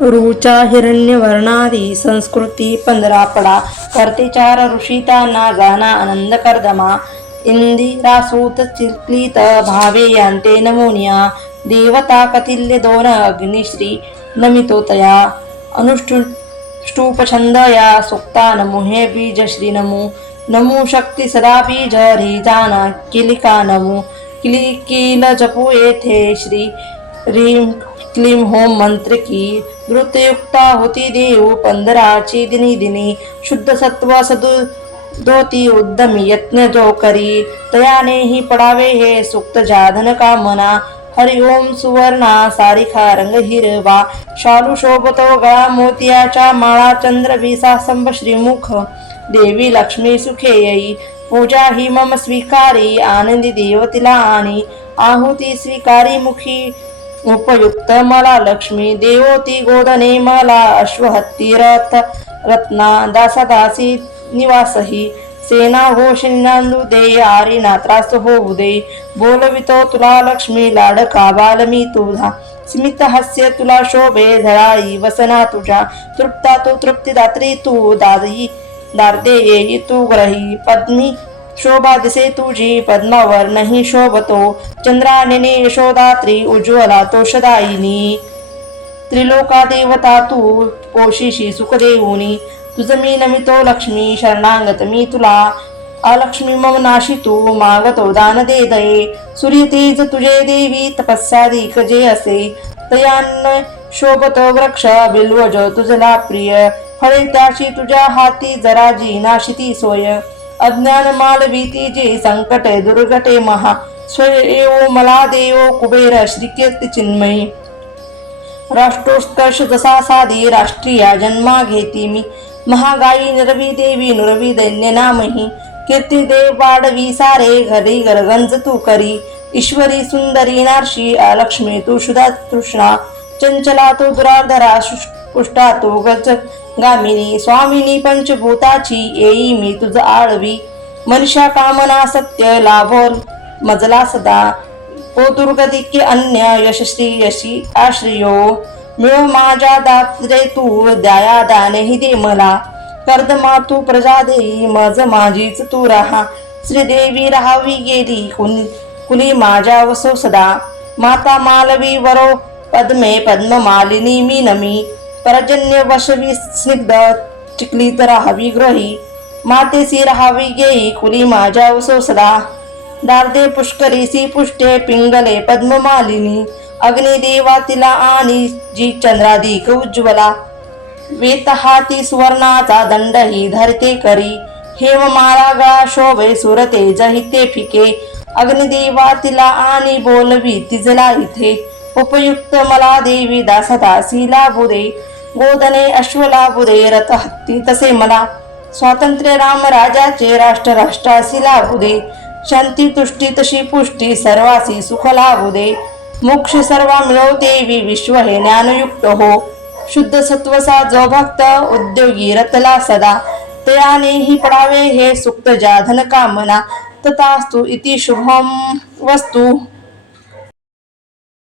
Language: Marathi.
रुचा हिरण्यवर्णादी संस्कृती पंधरा पडा ऋषिता ना जाना आनंद कर्दमा इंदिरासूत चित्लित भावे यांते नमोनिया देवता कतिल्य दोन अग्निश्री नमितो तया अनुष्टुप या सुक्ता नमो हे बीज श्री नमो नमो शक्ती सदा बीज हरी जाना किलिका नमो किली किल जपू येथे श्री रीम क्लीम होम मंत्र की द्रुतयुक्ता होती देव पंधराची दिनी दिनी। शुद्ध सत्व सदु दोती उद्दमी यत्न जो करी। तयाने ही पडावे हे सुक्त जाधन कामना। हरि ओम सुवर्णा सारिखा रंग हिरवा। शालू शोभतो गळा मोतियाच्या माळा चंद्र विसा संभ श्रीमुख। देवी लक्ष्मी सुखे पूजा ही मम स्वीकारी आनंदी देवतीला आणि आहुती स्वीकारी मुखी। उपयुक्त मला लक्ष्मी देवोती गोदने मला अश्वहत्ती रथ रत्ना दासादासी निवासही सेना घोषिनांदू दे आरी नात्रास होऊ दे बोलवितो तुला लक्ष्मी लाडका बालमी तुझा स्मित हास्य तुला शोभे धराई वसना तुझ्या तृप्ता तू तृप्तिदात्री तू दादी दार्दे येई तू ग्रही पद्मी शोभा दिसे तुझी पद्मावर नाही शोभतो। चंद्राने यशोदात्री उज्ज्वला तोषदायिनी। त्रिलोका देवता तू कोशिशी सुखदेऊनी तुझ मी नमितो लक्ष्मी शरणांगत मी तुला। अलक्ष्मी मम नाशी तू मागतो दान दे दये। सूर्य तेज तुझे देवी तपस्याधिक जे असे। तयान्न शोभत वृक्ष बिल्वज तुझला प्रिय। फळे त्याशी तुझ्या हाती जराजी नाशिती सोय। अज्ञान मालवीती जे संकट दुर्गटे महा। स्वय मला देव कुबेर श्रीकीर्ती चिन्मयी। राष्ट्रोत्कर्ष जसा साधी राष्ट्रीय जन्मा घेती मी। महागाई निरवी देवी नुरवी दैन्य नामही। कीर्ती देव वाढवी सारे घरी गरगंज तू करी। ईश्वरी सुंदरी नारशी लक्ष्मी तू सुधा तृष्णा। चंचला तू दुराधरा शुष- पुष्टा गामिनी स्वामिनी पंचभूताची येई मी तुझ आळवी. मनुष्या कामना सत्य लाभोल मजला सदा. ओ अन्य यशस्वी यशी आश्रियो. मिळो माझ्या दात्रे तू दया दानेही दे मला. कर्दमा तू प्रजा देई मज माझीच तू राहा. श्रीदेवी राहावी गेली कुणी कुणी माझ्या वसो सदा. माता मालवी वरो पद्मे पद्ममालिनी मी नमी. परजन्य वशवी स्निग्ध चिकली तर हवी ग्रही. मातेसी राहावी गेई कुली माझ्या वसो सदा. दार्दे पुष्करीसी पुष्टे पिंगले पद्ममालिनी. अग्निदेवा तिला आणि जी चंद्राधिक उज्ज्वला. वेतहाती सुवर्णाचा दंड ही धरते करी. हेम मारा गळा शोभे सुरते जहिते फिके. अग्निदेवा तिला आणि बोलवी तिजला इथे. उपयुक्त मला देवी दासदासीला बुरे गोदने अश्व लाभुदे रथ हत्ती तसे मला स्वातंत्र्य राम राजाचे राष्ट्र राष्ट्रासी लाभुदे शांती तुष्टी तशी पुष्टी सर्वासी सुख लाभुदे मोक्ष सर्वा मिळवते देवी विश्व हे ज्ञानयुक्त हो. शुद्ध सत्वसा जो भक्त उद्योगी रतला सदा. तयाने ही पडावे हे सुक्त जाधन कामना. तथास्तु इति शुभम वस्तु.